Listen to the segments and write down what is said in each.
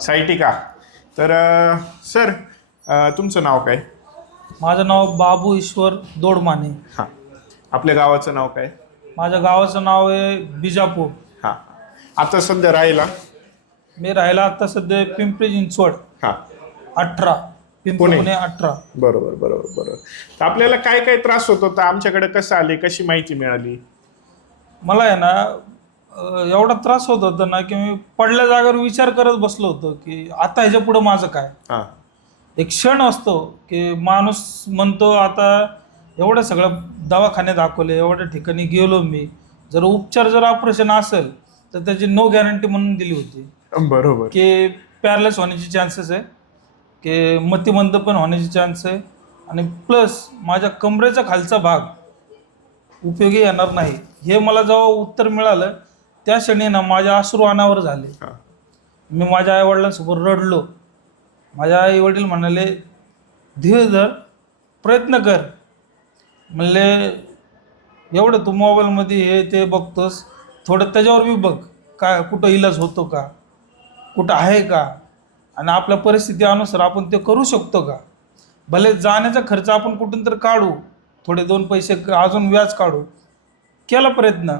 Sciatica. तर sir तुमचं नाव काय? माझं नाव बाबू ईश्वर दोडमाने. हां. आपल्या गावाचं नाव काय? माझ्या गावाचं नाव आहे बिजापूर. हां. आता सध्या राहिला? मी राहायला आता सध्या पिंपरी चिंचवड. हां. अठरा. पिंपरी पुणे. पुणे अठरा. बरोबर बरोबर बरोबर. तर आपल्याला काय काय त्रास होत होता? आमच्याकडे कसं आले? कशी माहिती मिळाली? मला आहे ना अं, एवढा त्रास होत होता ना की मी पडल्या जागेवर विचार करत बसलो होतो की आता ह्याच्या पुढं माझं काय? हां. एक क्षण असतो की माणूस म्हणतो आता एवढं सगळं दवाखाने दाखवले एवढ्या ठिकाणी गेलो मी. जर उपचार जर ऑपरेशन असेल तर त्याची नो गॅरंटी म्हणून दिली होती. बरोबर. की पॅरलेस होण्याची चान्सेस आहे की मतिमंद पण होण्याची चान्स आहे. आणि प्लस माझ्या कमरेचा खालचा भाग उपयोगी येणार नाही. हे मला जेव्हा उत्तर मिळालं त्या क्षणी ना माझ्या अश्रू अनावर झाले. मी माझ्या आईवडिलांसोबत रडलो. माझ्या आई वडील म्हणाले धीर धर प्रयत्न कर. म्हणले एवढं तू मोबाईलमध्ये हे ते बघतोस थोडं त्याच्यावर बी बघ काय कुठं इलाज होतो का कुठं आहे का आणि आपल्या परिस्थितीनुसार आपण ते करू शकतो का? भले जाण्याचा खर्च आपण कुठून तर काढू थोडे दोन पैसे अजून व्याज काढू केला प्रयत्न.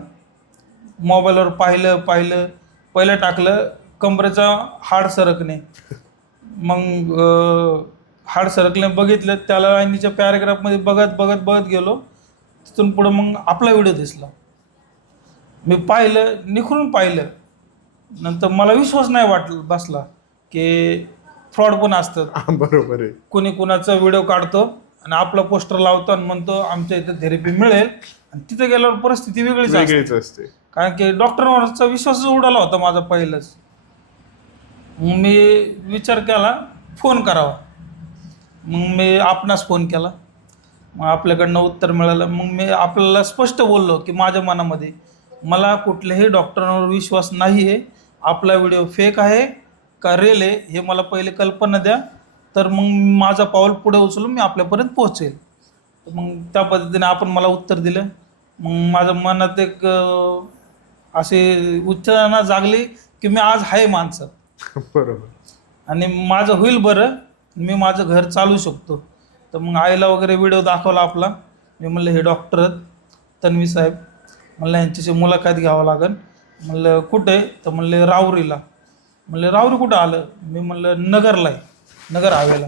मोबाईलवर पाहिलं पाहिलं पहिलं टाकलं कमरेचा हाड सरकणे. मग हाड सरकले बघितलं त्याला लाईनीच्या पॅराग्राफमध्ये बघत बघत बघत गेलो. तिथून पुढं मग आपला व्हिडिओ दिसला. मी पाहिलं निखरून पाहिलं. नंतर मला विश्वास नाही वाटला बसला की फ्रॉड पण असतात. बरोबर आहे. कोणी कोणाचा व्हिडिओ काढतो आणि आपला पोस्टर लावतो आणि म्हणतो आमच्या इथं थेरपी मिळेल. आणि तिथे गेल्यावर परिस्थिती वेगळीच असते. कारण की डॉक्टरवरचा विश्वासच उडाला होता माझा पहिलंच. मग मी विचार केला फोन करावा. मग मी आपणास फोन केला. मग आपल्याकडनं उत्तर मिळालं. मग मी आपल्याला स्पष्ट बोललो की माझ्या मनामध्ये मला कुठल्याही डॉक्टरांवर विश्वास नाही आहे आपला व्हिडिओ फेक आहे का रेल आहे हे मला पहिले कल्पना द्या. तर मग माझा पाऊल पुढे उचलून मी आपल्यापर्यंत पोहोचेल. मग त्या पद्धतीने आपण मला उत्तर दिलं. मग माझ्या मनात एक अं, अशी उत्तेजना जागली की मी आज आहे माणसात बरोबर. आणि माझं होईल बरं मी माझं घर चालू शकतो. तर मग आईला वगैरे व्हिडिओ दाखवला आपला. मी म्हणलं हे डॉक्टर आहेत तन्वी साहेब. म्हणलं यांच्याशी मुलाखत घ्यावं लागेल म्हणलं कुठे? तर म्हणले रावरीला म्हणले रावरी कुठं आलं? मी म्हणलं नगरला आहे नगर हवेला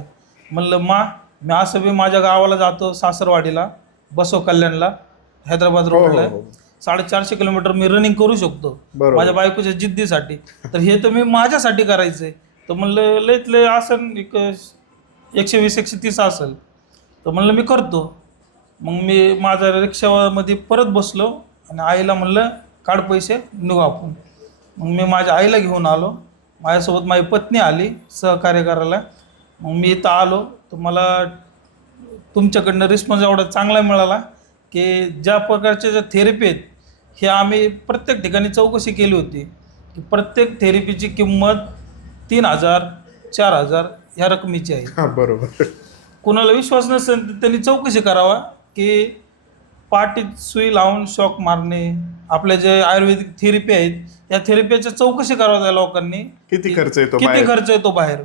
म्हणलं मा मी असं बी माझ्या गावाला जातो सासरवाडीला बसव कल्याणला हैदराबाद रोडला हो, हो. साडेचारशे किलोमीटर मी रनिंग करू शकतो बरोबर. माझ्या बायकोच्या जिद्दीसाठी. तर हे तर मी माझ्यासाठी करायचंय. तर म्हणलं लयत लय असेल एक एकशे वीस एकशे तीस असेल. तर म्हणलं मी करतो. मग मी माझ्या रिक्षामध्ये परत बसलो आणि आईला म्हणलं काढ पैसे निघू आपण. मग मी माझ्या आईला घेऊन आलो. माझ्यासोबत माझी पत्नी आली सहकार्य करायला. मग मी इथं आलो. तर मला तुमच्याकडनं रिस्पॉन्स एवढा चांगला मिळाला. की ज्या प्रकारच्या ज्या थेरपी आहेत हे आम्ही प्रत्येक ठिकाणी चौकशी केली होती की प्रत्येक थेरपीची किंमत तीन हजार चार हजार ह्या रकमेची आहे. हां बरोबर. कोणाला विश्वास नसेल तर त्यांनी चौकशी करावा की पाठीत सुई लावून शॉक मारणे आपल्या जे आयुर्वेदिक थेरपी आहेत या थेरपीच्या चौकशी कराव्या त्या लोकांनी. किती खर्च येतो किती बाहेर? खर्च येतो बाहेर?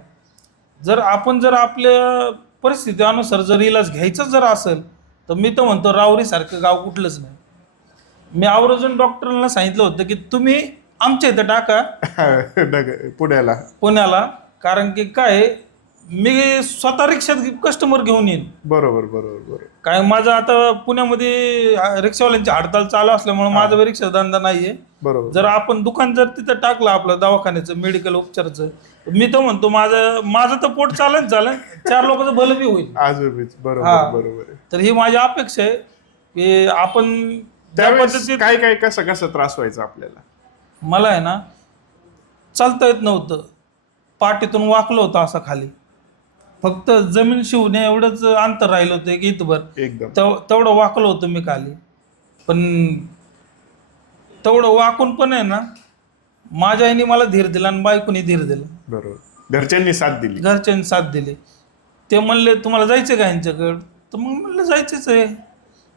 जर आपण जर आपल्या परिस्थितीनुसार जर इलाज घ्यायचा जर असेल तर मी तर म्हणतो रावरीसारखं गाव कुठलंच नाही. मी आवर्जून डॉक्टरांना सांगितलं होतं की तुम्ही आमच्या इथं टाका नग- पुण्याला. पुण्याला. कारण की काय मी स्वतः रिक्षात कस्टमर घेऊन येईन. बरोबर बरोबर बरोबर. काय माझं आता पुण्यामध्ये अं, रिक्षावाल्यांची हडताल चालू असल्यामुळे माझा बी रिक्षा धंदा नाहीये. बरोबर. जर आपण दुकान जर तिथं टाकलं आपलं दवाखान्याचं मेडिकल उपचाराचं मी तर म्हणतो माझं माझं तर पोट चालन चालन. चार लोकांचं भलं बी होईल. आजोबीच हा. बरोबर बरोबर आहे. तर ही माझी अपेक्षा आहे की आपण त्या त्यावेळेस पद्धतीत काय काय कसं कसं त्रास व्हायचा आपल्याला? मला आहे ना चालता येत नव्हतं. पाठीतून वाकलो होतं असं खाली. फक्त जमीन शिवणे एवढंच अंतर राहिलं होतं की इथभर. एकदम. तेव तेवढं वाकलो होतं मी खाली. पण तेवढं वाकून पण आहे ना माझ्या आईने मला धीर दिला आणि बायकोनी धीर दिला. बरोबर. घरच्यांनी साथ दिली. घरच्यांनी साथ दिली. ते म्हणले तुम्हाला जायचं का यांच्याकडं तर मग म्हणलं जायचंच आहे.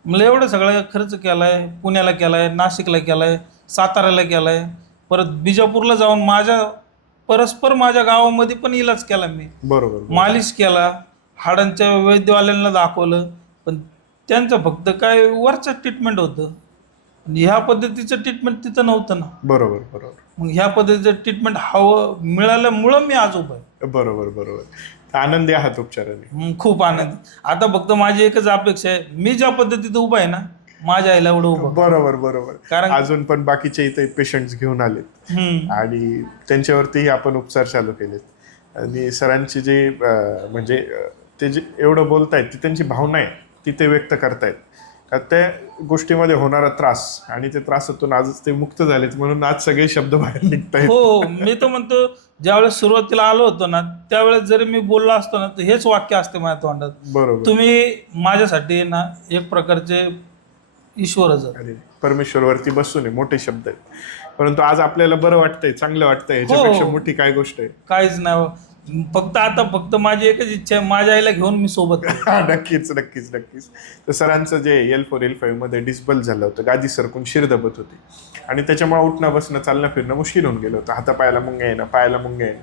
म्हणलं एवढं सगळं खर्च केला आहे पुण्याला केला आहे नाशिकला केला आहे साताऱ्याला केला आहे परत बिजापूरला जाऊन माझ्या परस्पर माझ्या गावामध्ये पण इलाज केला मी. बरोबर. मालिश केला हाडांच्या वैद्यवाल्यांना दाखवलं पण त्यांचं फक्त काय वरचं ट्रीटमेंट होतं. आणि ह्या पद्धतीचं ट्रीटमेंट तिथं नव्हतं ना. बरोबर बरोबर. मग ह्या पद्धतीचं ट्रीटमेंट हवं मिळाल्यामुळं मी आज उभा आहे. बरोबर बरोबर. आनंदी आहात उपचाराने. मग खूप आनंद. आता फक्त माझी एकच अपेक्षा आहे. मी ज्या पद्धतीत उभा आहे ना माझ्या आईला एवढं उभं बरोबर बरोबर. कारण- अजून पण बाकीचे इथे पेशंट घेऊन आलेत. हम्म. आणि त्यांच्यावरतीही आपण उपचार चालू केलेत. आणि सरांची जे अं, म्हणजे अं, ते जे एवढं बोलतायत ती त्यांची भावना आहे ती ते व्यक्त करतायत. का त्या गोष्टीमध्ये होणारा त्रास आणि ते त्रासातून आज ते मुक्त झालेत म्हणून आज सगळे शब्द बाहेर निघतायत. हो मी तर म्हणतो ज्यावेळेस सुरुवातीला आलो होतो ना त्यावेळेस जरी मी बोललो असतो ना तर हेच वाक्य असते माझ्या तोंडात. बरोबर. तुम्ही माझ्यासाठी ना एक प्रकारचे ईश्वरच. आहात. आणि परमेश्वरवरती बसून आहे मोठे शब्द आहेत. परंतु आज आपल्याला बरं वाटतंय चांगलं वाटतंय हो. मोठी काय गोष्ट आहे? काहीच नाही फक्त आता फक्त माझी एकच इच्छा आहे माझ्या आईला घेऊन मी सोबत आहे. हा, नक्कीच नक्कीच नक्कीच. तर सरांचं जे एल फोर एल फाईव्हमध्ये डिस्बल झालं होतं गादी सरकून शिर दबत होती. आणि त्याच्यामुळे उठणं बसणं चालणं फिरणं मुश्किल होऊन गेलं होतं. हातापायाला मुंग्या येणं पायाला मुंग्या येणं.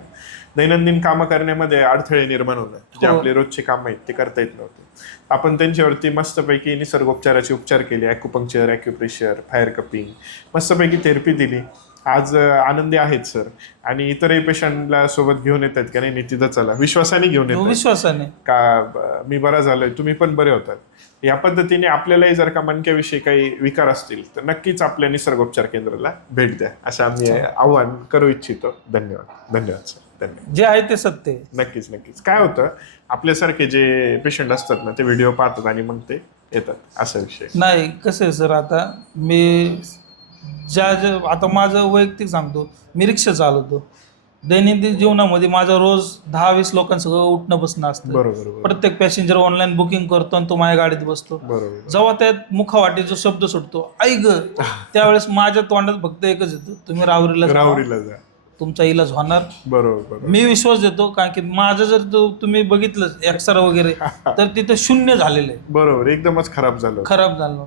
दैनंदिन कामं करण्यामध्ये अडथळे निर्माण होणं जे हो. आपले रोजचे कामं आहेत ते करता येत नव्हते. आपण त्यांच्यावरती मस्तपैकी निसर्गोपचाराचे उपचार केले ॲक्युपंक्चर ॲक्युप्रेशर फायर कपिंग मस्तपैकी थेरपी दिली. आज आनंदी आहेत सर आणि इतरही पेशंटला सोबत घेऊन येतात का नाही तिथं चला. विश्वासाने घेऊन येतात विश्वासाने. का मी बरा झालोय? तुम्ही पण बरे होतात. या पद्धतीने आपल्यालाही जर का मणक्याविषयी काही विकार असतील तर नक्कीच आपल्या निसर्गोपचार केंद्राला भेट द्या. असं आम्ही आव्हान करू इच्छितो. धन्यवाद. धन्यवाद सर धन्यवाद. जे आहे ते सत्य आहे. नक्कीच नक्कीच. काय होतं आपल्यासारखे जे पेशंट असतात ना ते व्हिडिओ पाहतात आणि मग ते येतात. असा विषय नाही कसं आहे सर आता मी ज्या ज्या आता माझं वैयक्तिक सांगतो मी रिक्षा चालवतो. दैनंदिन जीवनामध्ये माझं रोज दहा वीस लोकांसह उठणं बसणं असतं. बरोबर बरोबर. प्रत्येक पॅसेंजर ऑनलाईन बुकिंग करतो आणि तो माझ्या गाडीत बसतो. बरोबर. जेव्हा त्या मुखावाटे जो शब्द सुटतो ग! त्यावेळेस माझ्या तोंडात फक्त एकच येतो तुम्ही रावरीला जावा, राहुरीला जा. तुमचा इलाज होणार. बरोबर मी विश्वास देतो कारण की माझं जर तो तुम्ही बघितलं एक्सरा वगैरे तर तिथं शून्य झालेलं आहे. बरोबर एकदमच खराब झालं. खराब झालं.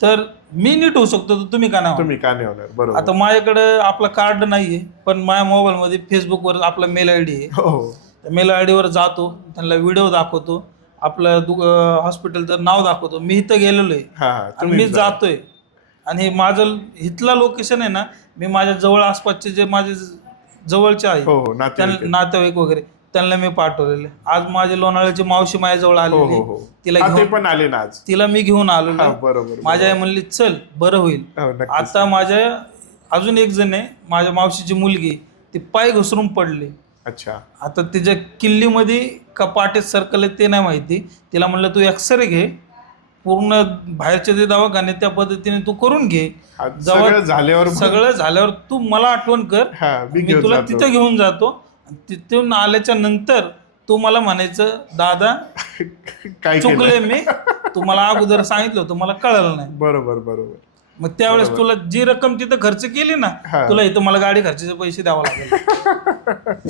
तर मी नीट होऊ शकतो तर तुम्ही का नाही? तुम्ही का नाही होणार? बरोबर. आता माझ्याकडे आपला कार्ड नाहीये पण माझ्या मोबाईलमध्ये फेसबुकवर आपला मेल आय डी आहे. हो. मेल आय डीवर जातो त्यांना व्हिडिओ दाखवतो आपलं दु हॉस्पिटलचं नाव दाखवतो. मी इथं गेलेलो आहे. मी जातोय. आणि हे माझं इथला लोकेशन आहे ना मी माझ्या जवळ आसपासचे जे माझे जवळचे आहे हो हो नातेवाईक त्यां- नातेवाईक वगैरे. त्यांना मी पाठवलेले आज माझे लोणावळ्याची मावशी माझ्याजवळ हो आलेली हो आहे. हो. तिला हा, ते घेऊन पण आले ना आज. तिला मी घेऊन आलेलो हा आहे. बरोबर माझ्या आई म्हणली चल बरं होईल. हो, नक्कीच. आता माझ्या अजून एक जण आहे माझ्या मावशीची मुलगी. ती पाय घसरून पडली. अच्छा. आता तिच्या किल्लीमध्ये का पाटेत सर्कल आहे ते नाही माहिती. तिला म्हणलं तू एक्सरे घे. पूर्ण बाहेरचे जे दवाखाने त्या पद्धतीने तू करून घे. सगळं झाल्यावर सगळं झाल्यावर तू मला आठवण कर. मी तुला जातो. तिथं घेऊन जातो. तिथून आल्याच्यानंतर तू मला म्हणायचं दादा काय केलं चुकले मी. तुम्हाला अगोदर सांगितलं होतं मला कळलं नाही. बरोबर बरोबर. मग त्यावेळेस तुला जी रक्कम तिथं खर्च केली ना. तुला इथं मला गाडी खर्चाचे पैसे द्यावे लागेल.